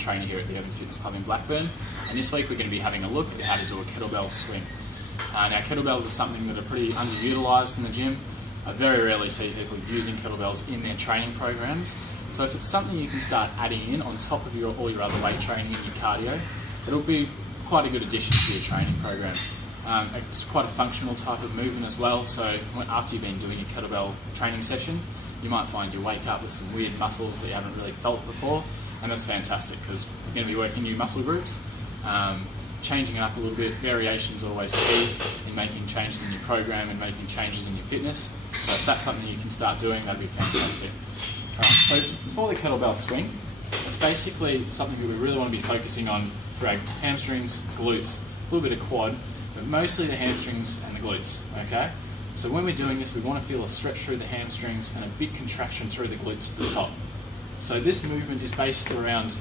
trainer here at the Urban Fitness Club in Blackburn, and this week we're going to be having a look at how to do a kettlebell swing. Now kettlebells are something that are pretty underutilised in the gym. I very rarely see people using kettlebells in their training programs, so if it's something you can start adding in on top of all your other weight training and your cardio, it'll be quite a good addition to your training program. It's quite a functional type of movement as well, so after you've been doing a kettlebell training session, you might find you wake up with some weird muscles that you haven't really felt before, and that's fantastic because we're going to be working new muscle groups. Changing it up a little bit, variation is always key in making changes in your program and making changes in your fitness, so if that's something you can start doing, that'd be fantastic. So before the kettlebell swing, it's basically something that we really want to be focusing on for our hamstrings, glutes, a little bit of quad, but mostly the hamstrings and the glutes, okay? So when we're doing this, we want to feel a stretch through the hamstrings and a big contraction through the glutes at the top. So this movement is based around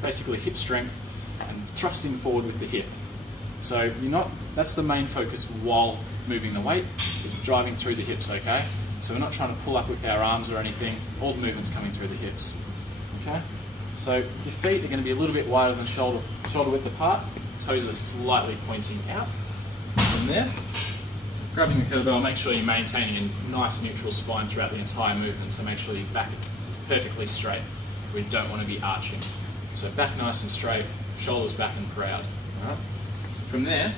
basically hip strength and thrusting forward with the hip. So that's the main focus while moving the weight, is driving through the hips, okay? So we're not trying to pull up with our arms or anything, all the movement's coming through the hips, okay? So your feet are going to be a little bit wider than shoulder width apart, toes are slightly pointing out. From there, grabbing the kettlebell, make sure you're maintaining a nice neutral spine throughout the entire movement, so make sure your back is perfectly straight. We don't want to be arching. So back nice and straight, shoulders back and proud. All right. From there,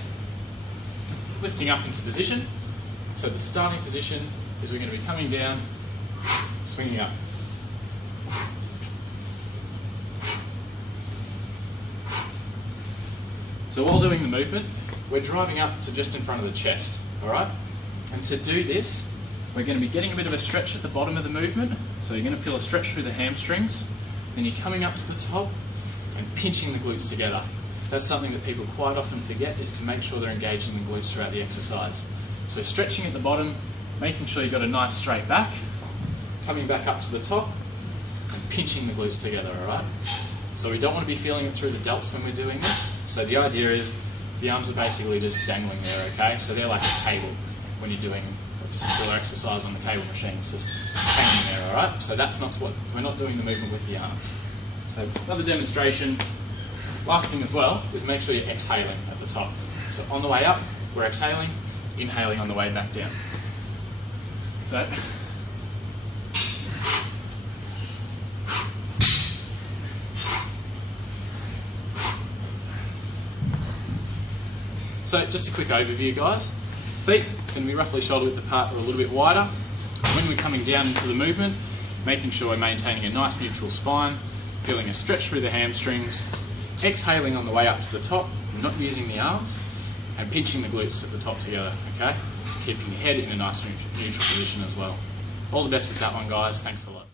lifting up into position. So the starting position is we're going to be coming down, swinging up. So while doing the movement, we're driving up to just in front of the chest, all right? And to do this, we're going to be getting a bit of a stretch at the bottom of the movement. So you're going to feel a stretch through the hamstrings, then you're coming up to the top and pinching the glutes together. That's something that people quite often forget, is to make sure they're engaging the glutes throughout the exercise. So stretching at the bottom, making sure you've got a nice straight back, coming back up to the top and pinching the glutes together, all right? So we don't want to be feeling it through the delts when we're doing this. So the idea is the arms are basically just dangling there, okay? So they're like a cable when you're doing a particular exercise on the cable machine. It's just hanging there, all right? So that's not what, we're not doing the movement with the arms. So another demonstration. Last thing as well is make sure you're exhaling at the top. So on the way up, we're exhaling, inhaling on the way back down. So just a quick overview, guys. Feet can be roughly shoulder width apart or a little bit wider. When we're coming down into the movement, making sure we're maintaining a nice neutral spine, feeling a stretch through the hamstrings, exhaling on the way up to the top, not using the arms, and pinching the glutes at the top together, okay? Keeping your head in a nice neutral position as well. All the best with that one, guys. Thanks a lot.